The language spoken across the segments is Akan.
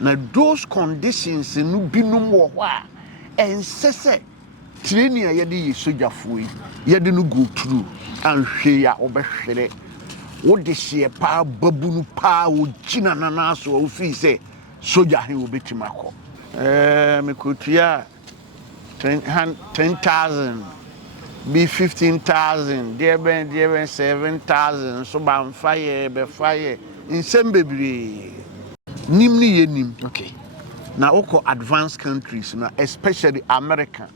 na those conditions no binum wo ho a ensese training a yɛde yi sojafo yi yɛde no go through anhwe ya obɛhwere wo de hye pa babunu pa wo gina nana so wo fi sɛ soja he obetima akɔ mekotua 10,000 be 15,000 dear ben 7,000 so ban fire be fire in some bebre nimni yenim. Okay. Now oko advanced countries now, especially America.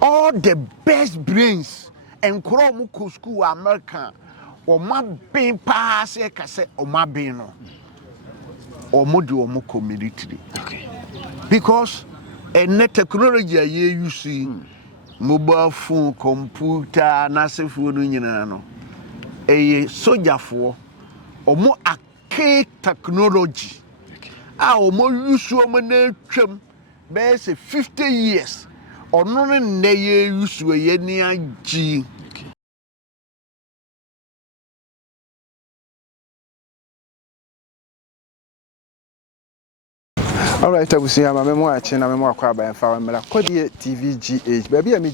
All the best brains and kromuko school America or my being pass e kase o ma be no or modi o moko military. Okay. Because a technology you see mobile phone, computer, nase phone nyina no. A soldier for or more archaic technology. Our more useful man trim bears 50 years or none ne use to a near G. All right, I will see my memoir channel, memoir by and Farmer Cody TVGH. Baby, I'm a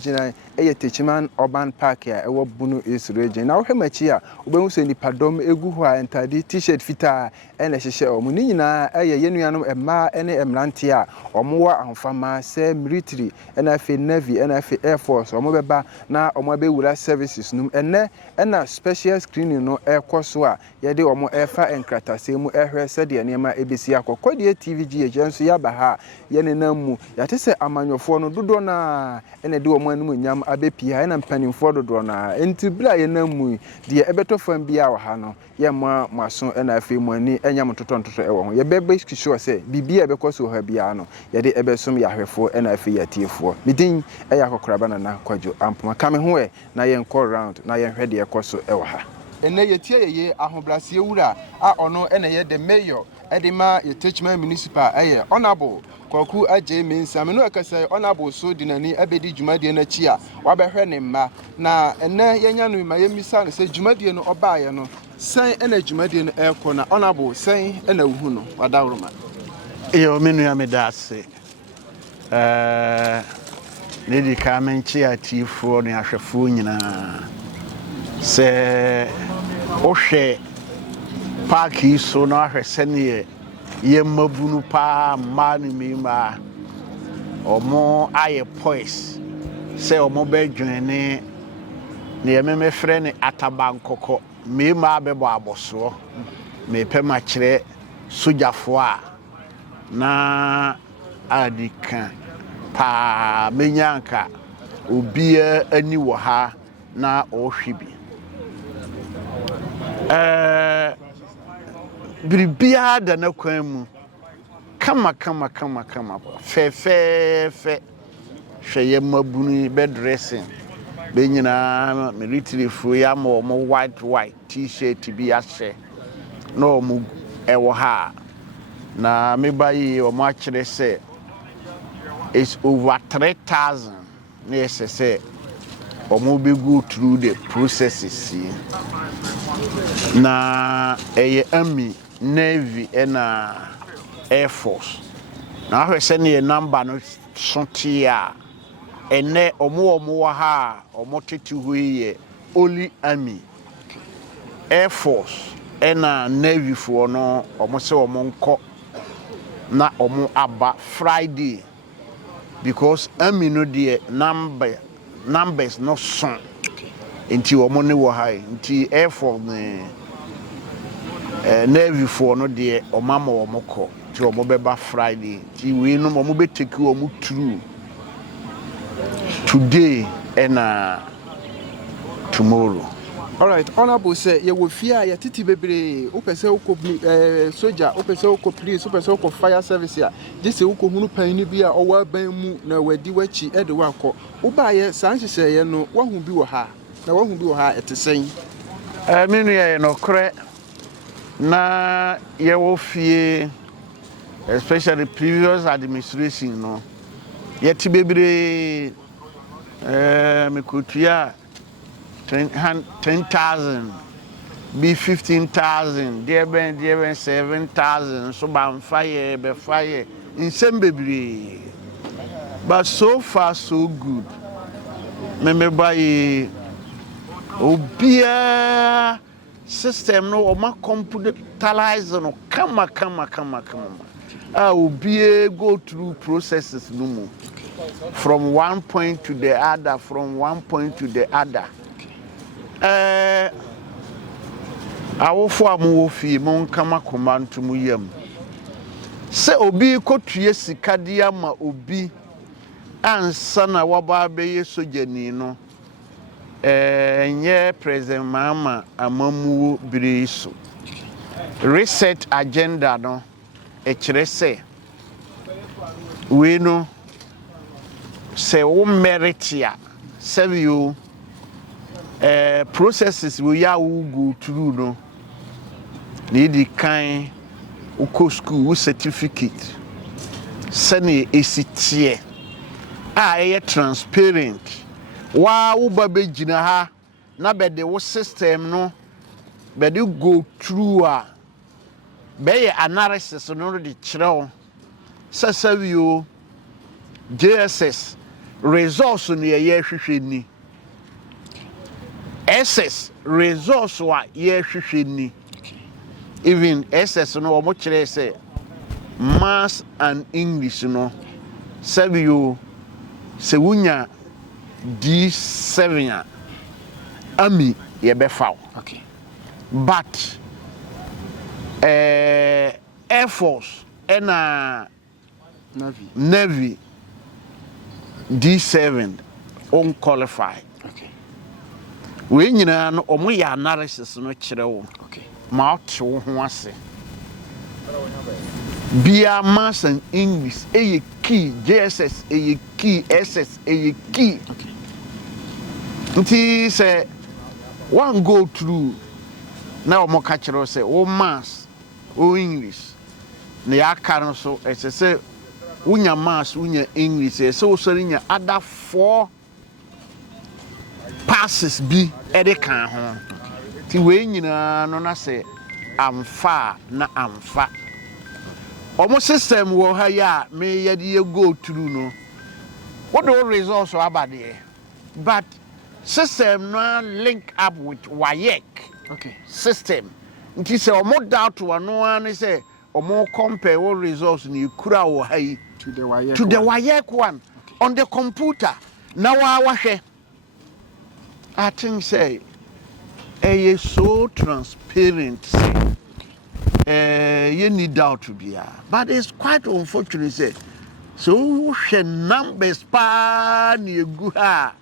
Techiman Urban Park here. I will Bunu is region. Now, how much here? When say the Padom, Eguha, and Tadi T-shirt fitter, and a share or Munina, a Yenuano, a ma, any Emlantia, or more and Fama, say military, and I feel Navy, and I feel Air Force, or Mobeba, now or Mobe Wula services, and a special screening no air coursewa, Yadi or more air fire and crata, same air said the Anima ABC, Cody TVGH. Yabaha yenenam yate se amanyofo no dodo na ene de omo anum nyam abepia ena mpanimfo dodo na enti bla yenam de ebeto fam bia wa ha no ye ma maso ena afi mu ani enyam totontoto e wo ho ye bebe sure se bibia ebekoso ha bia no ye de ebesom yahwefo ena afi yatiefo midin eya kokoraba na kwadwo ampoma kame ho e na ye nko round na ye hwede ekoso e wo ha ene yetie ye ahobrase wura a ono ene ye the mayor Edima Techiman municipal honorable Kwaku Aje Mensa me no akasa honorable so dinani abedi dwumade na chi a wabehwe ne mma na enne yenya no ma yemisa no se dwumade no obaaye no san ena dwumade no ekọ na honorable san ena wuhu no wadawroma Yo menu amedase lady kamenchi atifo ne ahwefo nyina se ohwe Parky so na hwesene ye mabunu pa mani mima omo aye poise se omo be dwene ne yememe frɛ ne atabankoko mima bebo aboso me pema kire sojafo a na adika pa menyanka obia ani wo ha na ohwebi Bribia da na kwan mu kama fe hweye mabuni bed dressing be nyina military fu ya mo white t-shirt bi ahye no mu ewo ha na me bayi o mo akire se it's over 3,000 na say o mo be go through the processes na army Navy and Air Force. Now I send you a number no sontia and ne omo ha omo tetu only army Air Force and Navy for no omo se omo nko na omo aba Friday because army no the numbers no son until omo ne wo high until Air Force Navy for no de omama omoko ti omobeba Friday ti we no mo be take omo through today and tomorrow. All right, honorable say you will fear ya titi bebre opese uko soldier opese uko police opese uko fire service ya this uko hunu pan bi a owa ban mu na wadi wachi e de wakọ uba ye sanhyehyɛ ye no wahu bi wo ha na wahu bi wo ha etesen menu ye no kre na ye wo fie especially previous administration no ye ti bebre me kotua 10,000 be 15,000, dear ben 7,000, so by fire, be fire, in Sembebri. But so far, so good. Remember, Obia system no, or my computerize no, come. Obia go through processes no more. From one point to the other, from one point to the other. Awo fo amu fi mon kama command to muyam. Se obi kotue sika dia ma obi ansa na waba beye sojani no. Nye present mama amamu bireso. Reset agenda no ekire se we no se o meritia se you processes we ya go through no need the kind uko school certificate sene esitie a transparent wa wo ba be gina ha na be de wo system no be de go through a be analysis no de kire wo JSS resource no ye hwehwe ni SS resource wa ye hwehwe ni even SS no omo kire say maths and English no sabio se wunya D7 ami ye be foul. Okay. But Air Force and Navy D7 unqualified. Okay. We nyina no omo ya analysis no kire wo. Okay. Ma ote wo ho ase. Bia maths and English a key, JSS a key, SS a key. Okay. Nti say one go through now omo ka kire say o maths o English na ya ka no so say unya maths unya English say o so nya other 4 passes bi e kan ho ti we nyina no na say amfa na amfa omo system wo ha ya me ye de go through no what the results about there but system no link up with WAEC system nti say omo doubt no an say omo compare what results ni kura wo ha yi to the WAEC one on the computer now wa hwe I think say is so transparent you need doubt to be but it's quite unfortunate say so she numbers pa ni egu ha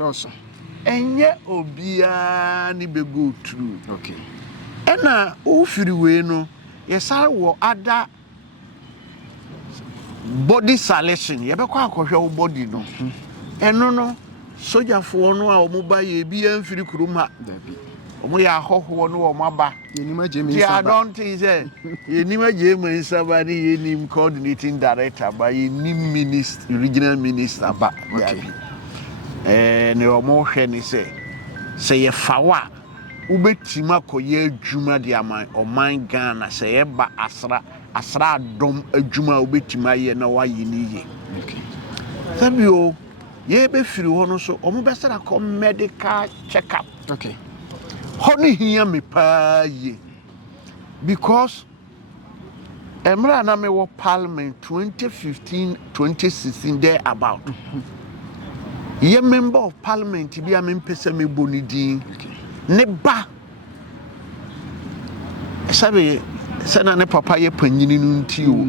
also enye obia ni be go through okay ena o firi we no yesare wo other body selection ye be kwa akohwe wo body no eno no soldier for no a omo ba ye bi amfiri kurum ha dabi omo ya hoho no omo aba yenima jemi nsaba I don't think say yenima jemi nsaba ni yenim coordinating director ba yenim minister regional minister ba okay ne omo hwe ni say ye fawa ubetima koye adwuma de aman oman Ghana say ye ba asra dom adwuma ubetima ye na wa ye ni ye okay sabio ye be firi ho no so omo be sara ko medical checkup okay honey here me pa ye because emra na me wo parliament 2015 2016 there about ye member of parliament bi am pese me bonidin ne ba sabe sana ne papa ye panyini nu nti o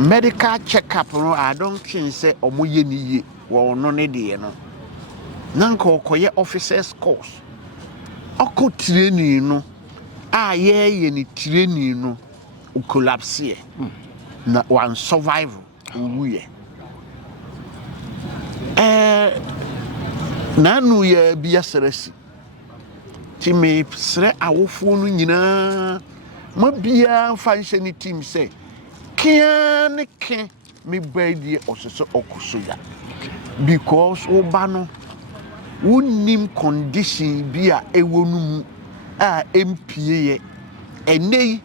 medical checkup no I don't think say omo ye ni ye wo no ne de no nanka okoye officers course oko training no a ye ni training no o collapse na one survival uye nanu ye bia seresi ti me sere awofo no nyina ma bia fanhye ni team say kian ke me baidie ososo okoso ya because oba no wonim condition bi a ewo no mu a M.C.E ene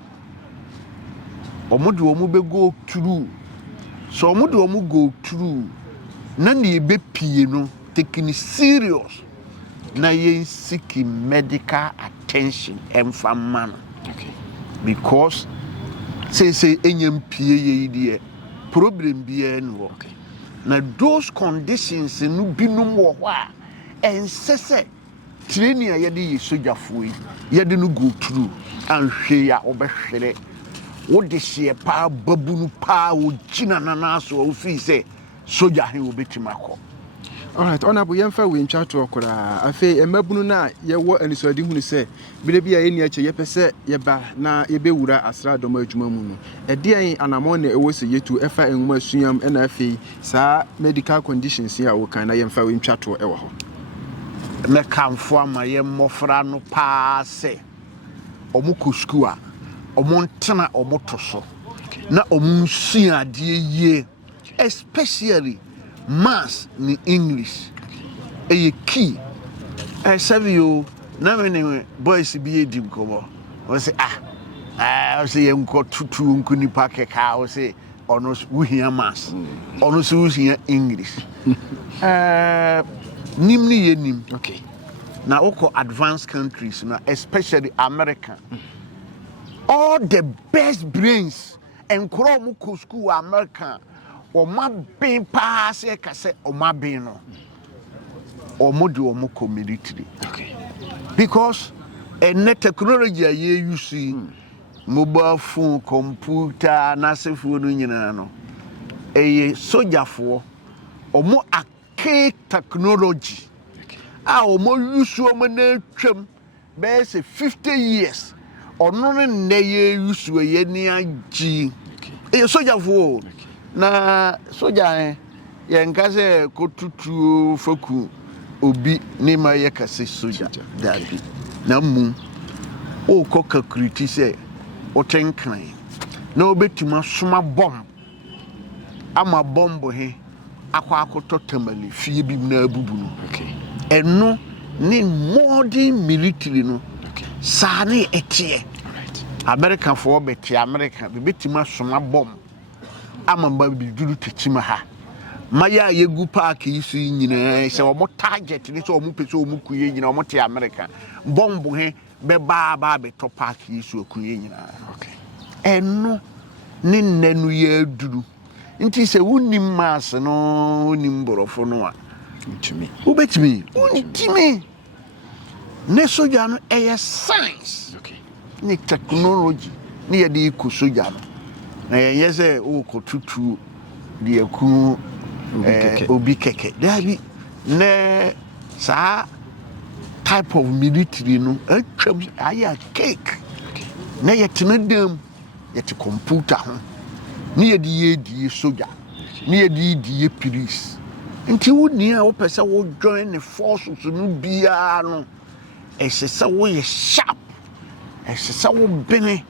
omo be go through so omo go through na ne be pie no taking it serious na yen seeking medical attention and from man. Okay. Because say enyam pie ye die problem bia no. Okay. Na those conditions no binum wo ho a ensese training a yede ye sojafo yi yede no go through and hwe ya obehwere wo de hye pa babunu pa wo gina nana so wo fi say soja he obetima ko. All right, honorable yemfa we ntwa to okora afi emabunu na ye wo anisodi hunu se bire bia ye ni ache ye pese ye ba na ye bewura asra dom adwuma mu no ede an anamon na ewo se yetu efa enwuma sunyam na afi sa medical conditions ya wo kan na yemfa we ntwa to ewo ho me kamfo ama ye mmofra no pa se omuko school a omontena omotoso na omunsia de ye especially maths ni English a key savio na me boys bi edim komo o say o say enko tutu nko ni pakeka o say ono wuhia maths ono so wuhia English nimni ye nim. Okay. Now oko advanced countries na especially America all the best brains and kromu ko school America Oma bin pass e kase oma bin no omo de omo community. Okay. Because a technology ye use mobile phone computer na se phone nyina no sojafo omo archaic technology a omo use omo na twam be say 50 years ono ne ye use ye ni agi sojafo na soja yenka se kotutu foku obi ni ma ye kase soja dabi na mu o koka kriti se o tenkan na obetima soma bomb ama bomb he akwa akoto tamale fie bi na abubu no. Okay. Eno ni modern military no. Okay. Sa ne etie. All right. American for beti America betima soma bomb ama ba bi duru Techiman ha maya yegu park isu nyina se omo target ni so omo pese omo kuye nyina omo te America bomb he be ba be to park isu kuye nyina. Okay. Eno ni nanu ye duru nti se wonim mas no wonim borofo no a ntimi ubetimi untimi ne soja no science. Okay. Ni technology ni ye di ku soja no na yese o kotutu de aku obi keke dabi ne sa type of military no atwam aya cake na yetene dem yete computer ho ni ye di soja ni ye di police nti woni a wo pese wo join the forces no bia no esese wo ye sharp esese wo bene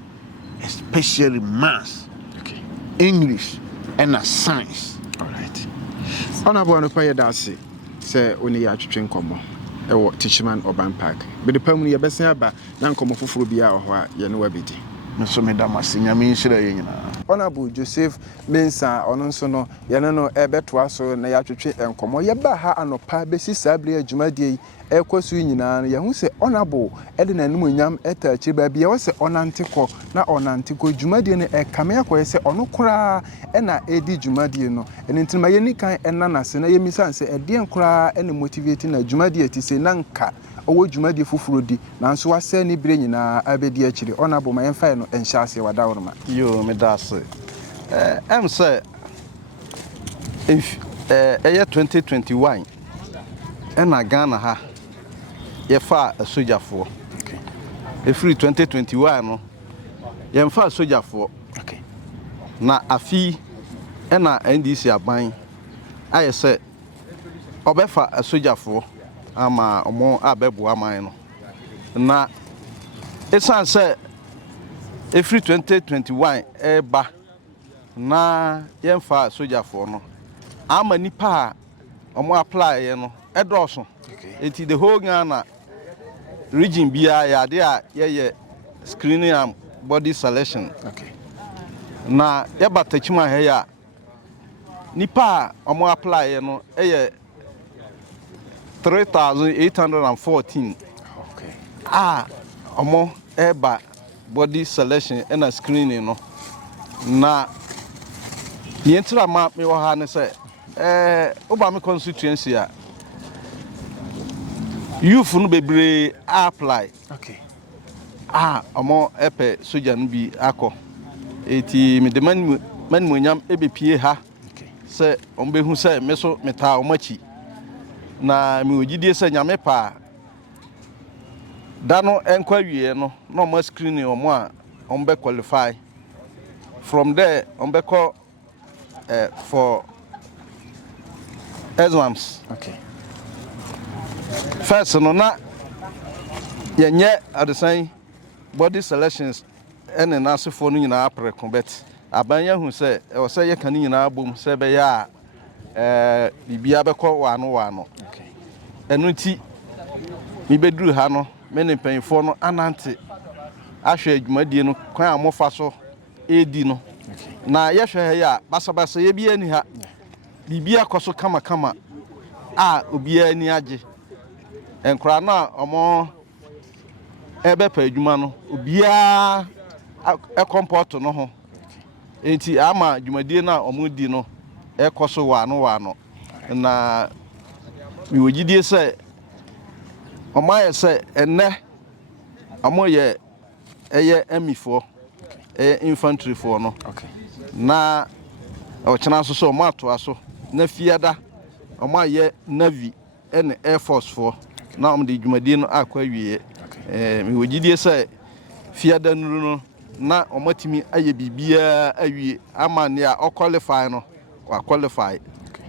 especially maths. Okay. English and science. All right. Honorable no pay dase say oni ya twetwe nkomo e wo Techiman Urban Park. Be de pam ni yebesen aba na nkomo foforo bia ho a ye no wabedi. No so me damasinya me nhira ye nyina. Honorable Joseph Mensa ono nso no ye no ebeto aso na ya twetwe nkomo ye ba ha anopa besi sabre adwumadie ekwasu nyina no ye hu se honorable ede na num nyam etaachi ba bia wo se onante ko na onante ko dwumadie no ekame akoye se ono kura na edi dwumadie no enti ma ye nikan enanase na ye misanse ede nkura ene motivate na dwumadie ti se nanka owo dwumadie foforo di nanso wase ni bire nyina abedi akire honorable ma yemfa no enhyase wadawroma yo me das M.C.E if 2021 ena Ghana ha ye fa sojafo. Okay. Every 2021 no ye fa sojafo. Okay. Na afi ena NDC aban aye se obefa sojafo ama omo abebu aman no na esan se every 2021 eba na ye fa sojafo no ama nipa omo apply ye no edoso. Okay. Enti the whole Ghana region biya ya dia ye screening and body selection. Okay. Na ya ba Techiman he ya nipa omo apply no 3,814. Okay. Omo eba body selection and a screening no. Na yentra ma me wo ha ne say oba me constituency a youth no bebre apply. Okay. Omo epe soja no bi akọ. Eti me de man munyam ebepie ha. Okay. Say ombehu say me so meta omachi. Na me ogidie say nyame pa. Da no enkwa wie no na omo screening omo a ombe qualify. From there ombe call for exams. Okay. First no na yenye adesan body selections ene na asefo no nyina apreko bet abanya hu se o se ye kan nyina abom se be ya bibia be ko wano. Okay. Enu ti mi beduru ha no me ne panfo no anante ahwe adwumadie no kwan amofa so edi no. Okay. Na ye hwe ya basabasa ye bia ni ha bibia koso kama obia ni age enkra na omo ebe pa adwuma no obia comport no ho enti ama adwumadie na omo di no ekoso wano na mi wogidie se omo ye se enne omo ye M.C.E for infantry for no. Okay. Na ochena so omo ato aso na fiada omo ye navy and air force for na omo de adwumadie no akwa wie. Mi wogidie se fiada nuru no na omatimi aye bibia awie amane a qualify no wa qualify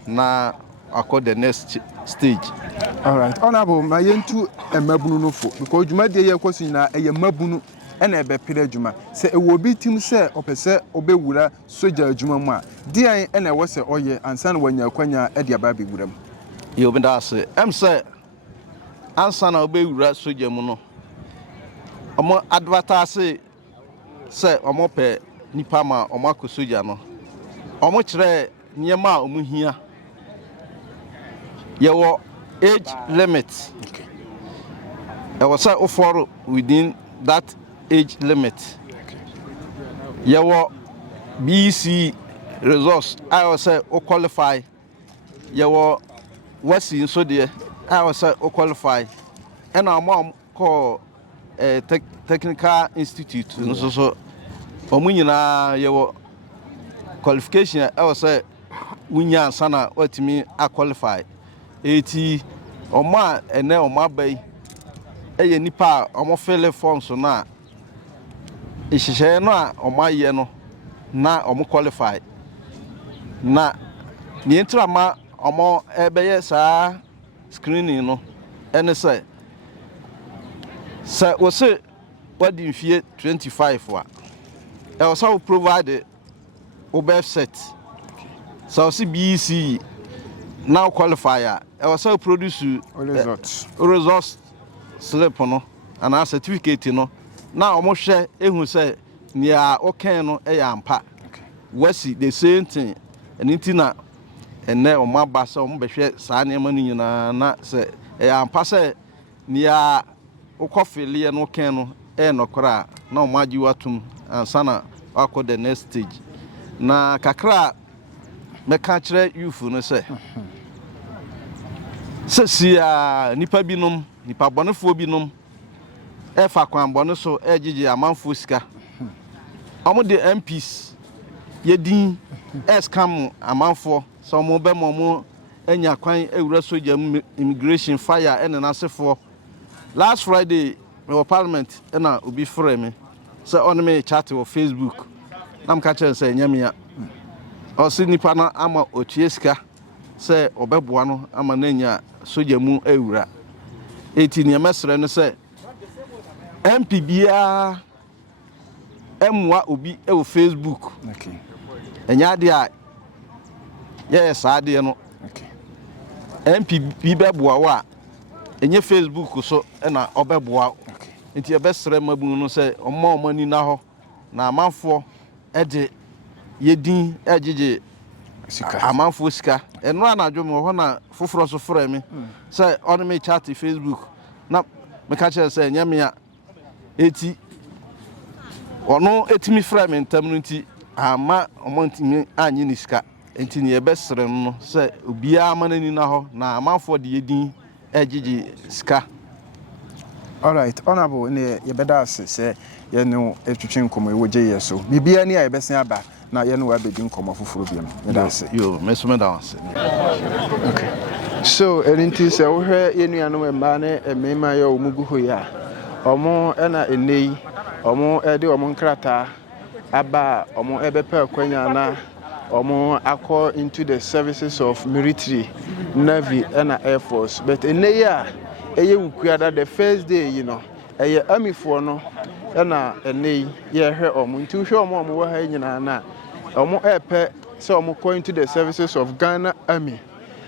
na akọ the next stage. All right. Honorable, my yentu emabunu no fo because dwumadie ye kwaso nyina eye mabunu ena ebe pere adwuma se ewo bi tim se opese obewura soja adwuma mu a dian ena ewo se oye ansa na wanya kwanya e dia ba bewura mu. Yo benda se em se ansa na obewura soja mu no omo advertise se omo pe nipa ma omo akọ soja no omo kire nyema a omo hia your age limit. Okay. I was offer within that age limit. Okay. Your B.C. resource I was qualify. Your what's in so there I was qualify. And our mom call technical institute. So omunyina your qualification I was winya sana what me I qualify. Eti oma ene oma bai eye nipa omo fill forms na ihihye no a oma ye no na omo qualify na ni entrama omo ebeye sa screening no ene say wose what in fear 25 wa e also provide obef set so see BC now qualifier I was so produce results slip no and a certificate no now almost share ehun say near okay no e ampa wasi the same thing and intina ene o maba say o mbehwe saa ne ma nyina na say e ampa say near ukofile no ken no e nokora na o maji watum ansa na akọ the next stage na kakra me ka kire youth no say Sesia nipa binom nipa bonefo binom efa kwan bone so ejije amanfo sika omo de MPs yedin escam amanfo so mo be mo enya kwan ewura soja immigration fire ene nasefo last Friday my parliament na obi frame me so on me chat on Facebook nam ka chen say nyamia o si nipa na ama otie sika say obeboa no ama na nya soja mu ewura eti ne mesre no say MP bia emwa obi e Facebook Okay. enya de a yes ade no Okay. MP bi beboa wa enye Facebook so na obeboa nti ebesere mabunu no se omo ni na ho na amanfo ede yedin egege sika amanfo sika eno anadwo me ho na foforo so frɛ me se on me chat Facebook na me ka chere se nyame a eti ono etimi frɛ me ntam no nti ama omo ntimi anyi ni sika enti ne ebesere no se obia amanani na ho na amanfo de yedin egege sika. All right, honorable ne yebeda se ye no etwetwe nkomo ewo gye yeso bibia ni a yebesen aba na ye no abedi nkomo foforo bia me da se yo mesome da se. Okay, so enti se wo hwe ye nuanom emba ne emema ye omugu ho ya omo na enei omo de omo nkrata aba omo ebepe akwanya na omo akọ into the services of military, navy and air force, but enei a eye wukuada the first day eye army for no na enei ye hwe omo nti hwe omo wo ha nyina na omo epe se omo go into the services of Ghana army,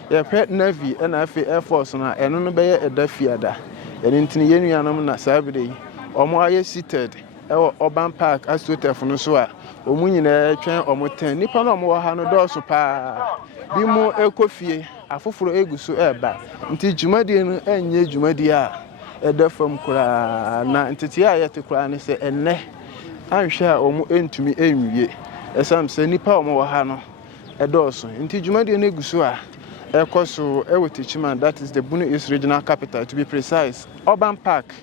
ye hwe navy and air force na eno no be ye edafiada eni ntini ye nuanom na sabire omo aye seated ewo urban park asotef no so a omu nyina twen omo ten nipa no omo ha no doso pa bi mu ekofie afoforo eguso eba nti dwumadie no enye dwumadie a edafam kura na ntete a yete kura ne se enne anhwe a omo entumi enwie esam se nipa omo ha no edoso nti dwumadie no eguso a ekoso ewo Techiman, that is the Bunu East regional capital to be precise, urban park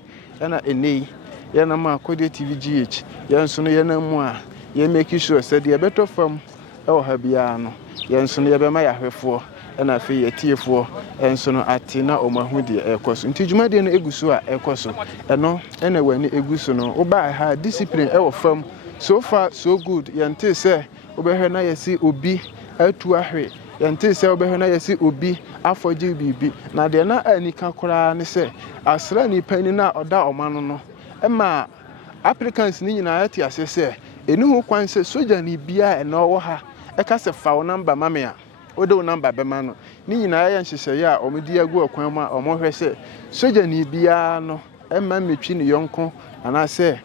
ena enei yana ma kode TVGH yanso no yana mu a ye make sure say the better from e ha bia no yanso no ye be ma ya hwefo na fe ye tiefo enso no ate na omahu de ekoso nti dwumade no eguso a ekoso eno ena wani eguso no oba ha discipline e wo fam so far so good yante say obehwe na yesi obi atu ahwe yante say obehwe na yesi obi afoji bibi na de na anika kora ne say asra ni pani na oda omano no ema applicants ni nyina ati asese enu ho kwan se soja ni bia ena wo ha e ka se fa wo number mame a odo number be ma no ni nyina ya nhyehyeye a omedi agu okwan ma omohwe se soja ni bia no ema metwi ni yonko ana se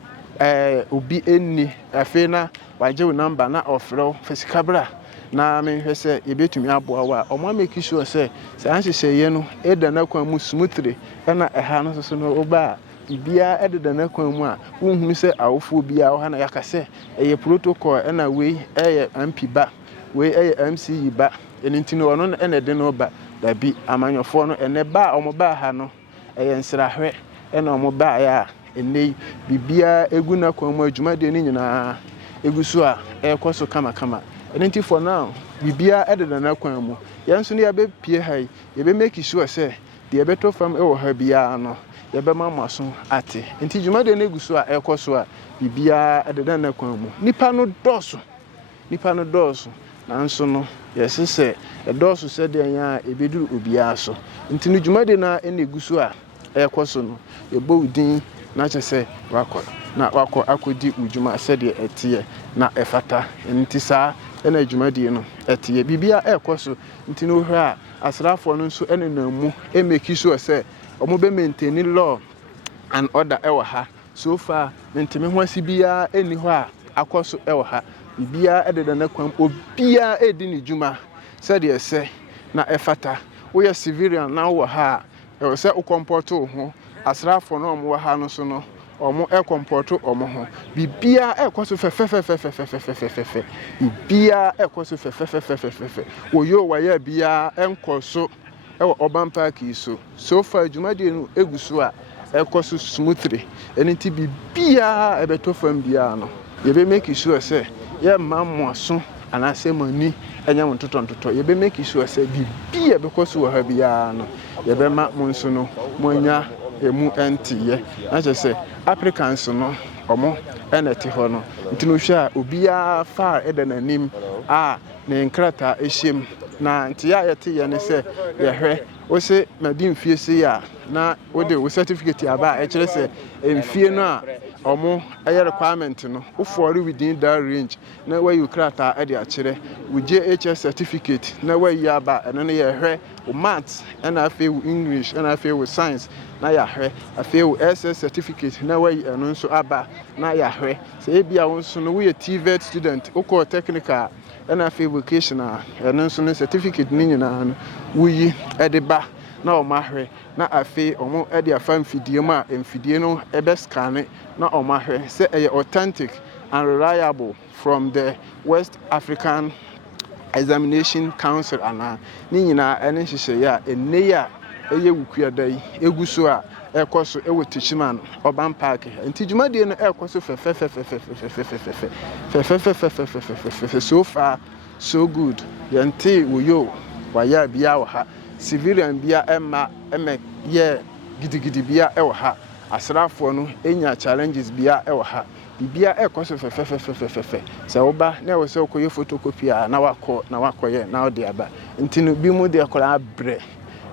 obi enni afi na waje wo number na ofro fisikabra na me hwe se yebetumi aboa wa omo make sure se nhyehyeye no eda na kwan mu smoothly na eha no so no oba bia ededa na kwan mu a wonhunu se awofo bia wo ha na yakase eye protocol na we eye MP ba we eye M.C.E ba enintino ono na ede no ba da bi amanyofo no ene ba omo ba ha no eye nsrahwe na omo ba ya enei bibia egu na kwan mu adwumade ni nyina eguso a ekoso kama enenti for now bibia ededa na kwan mu yenso ne yabe pie hai yebe make sure se de beto fam e wo ha bia no yebe mamaso ate enti dwumade na eguso a ekoso a bibia ededa na kwan mu nipa no doso nanso no yesese edoso se de anya ebeduru obia so enti no dwumade na ene eguso a ekoso no yebo udin na chese wakọ akodi udwuma se de etie na efata enti sa ena dwumade no etie bibia ekoso enti no hwa asrafo no nso ene namu make sure se omo be maintain law and order ewa ha so far menteme ho asibia eni ho a akoso ewa ha bibia ededa na kwam obia edi ni dwuma se de ese na efata wo ye civilian na wo ha e se o comporto ho asrafo no omo ha no so no omo e comporto omo ho bibia ekoso fe bibia ekoso fe wo yo wa ya bia enkoso ewo urban park so far dwumade no eguso a ekoso smoothly eniti bibia ebeto fam bia no yebe make sure say ye mammo so anase mani enya montotontoto yebe make sure say bibia bekoso wo ha bia no yebe ma monso no monya emu entiye na che say applicants no omo eneti ho no ntino hwa obia fa edenanim a ne nkrata ehiem na ntia yete ye ne se ye hwe wo se madin fie se ya na wo de wo certificate aba e kire se emfie no a omo aye requirement no for within that range na where you krata e de akire we JHS certificate na where you aba eno na ye hwe maths and afi English and afi science na ya hwe afi SS certificate na where eno nso aba na ya hwe se bia won so no we TVET student oko technical and afi vocational eno nso no certificate ni nyina no we e de ba na o mahwe na afi omo e de afa mfidie ma mfidie no e be scan na o mahwe say e authentic and reliable from the West African Examination Council ana ni nyina ene hihye ya enne ya eye wukuada yi eguso a ekoso ewo Techiman Urban Park enti dwumadie no ekoso so far so good yente woyo waya bia wo ha civilian bia emma ye gidigidi bia ewo ha asrafo no enya challenges bia ewo ha bibia ekoso se oba na wo se okoye photocopy a na wakoye na odi aba ntino bi mu de akola abre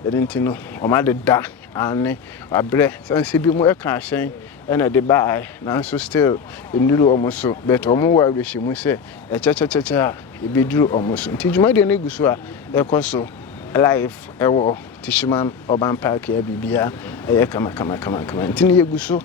ntino o ma de da ane abre sanse bi mu eka ahyen ena de ba na so still enduru omoso but omo wa rehyimu se echechecheche a ebeduru omoso ntijuma de na eguso a ekoso live ewo Techiman Urban Park ya bibia eye kama ntino yeguso